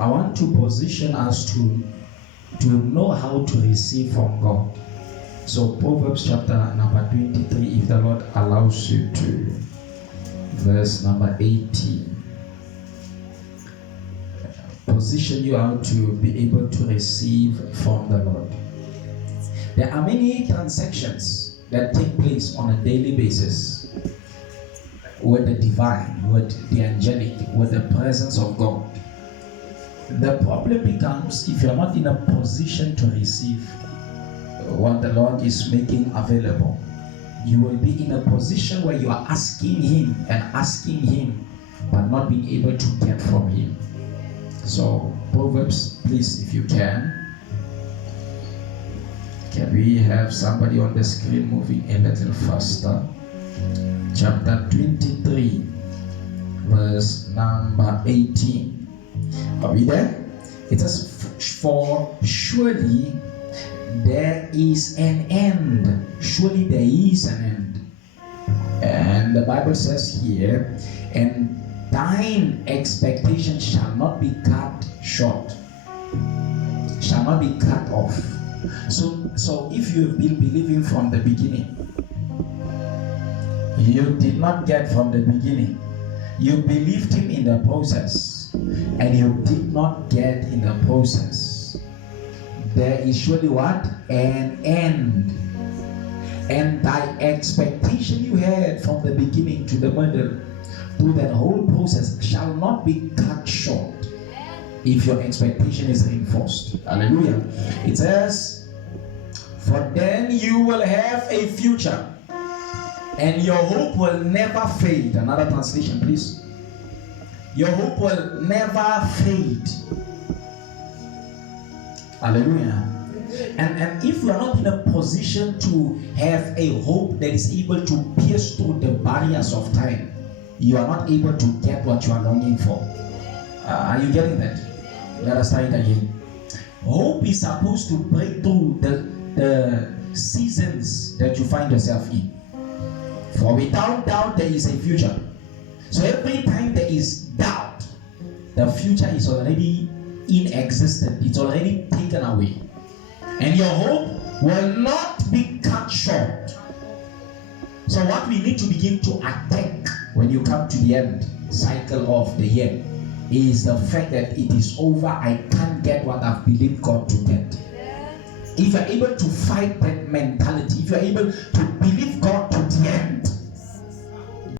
I want to position us to know how to receive from God. So Proverbs chapter number 23, if the Lord allows you to, verse number 18. Position you how to be able to receive from the Lord. There are many transactions that take place on a daily basis with the divine, with the angelic, with the presence of God. The problem becomes if you're not in a position to receive what the Lord is making available. You will be in a position where you are asking Him, but not being able to get from Him. So, Proverbs, please, if you can. Can we have somebody on the screen moving a little faster? Chapter 23, verse number 18. Are we there? It says, for surely there is an end. Surely there is an end. And the Bible says here, and thine expectation shall not be cut short, shall not be cut off. So if you've been believing from the beginning, you did not get from the beginning, you believed Him in the process, and you did not get in the process, there is surely what? An end. And thy expectation you had from the beginning to the middle, through that whole process, shall not be cut short if your expectation is reinforced. Hallelujah. It says, for then you will have a future, and your hope will never fade. Another translation, please. Your hope will never fade. Hallelujah. And if you are not in a position to have a hope that is able to pierce through the barriers of time, you are not able to get what you are longing for. Are you getting that? Let us try it again. Hope is supposed to break through the seasons that you find yourself in. For without doubt, there is a future. So every time there is doubt, the future is already inexistent. It's already taken away. And your hope will not be cut short. So what we need to begin to attack when you come to the end cycle of the year is the fact that it is over. I can't get what I've believed God to get. If you're able to fight that mentality, if you're able to believe God to the end,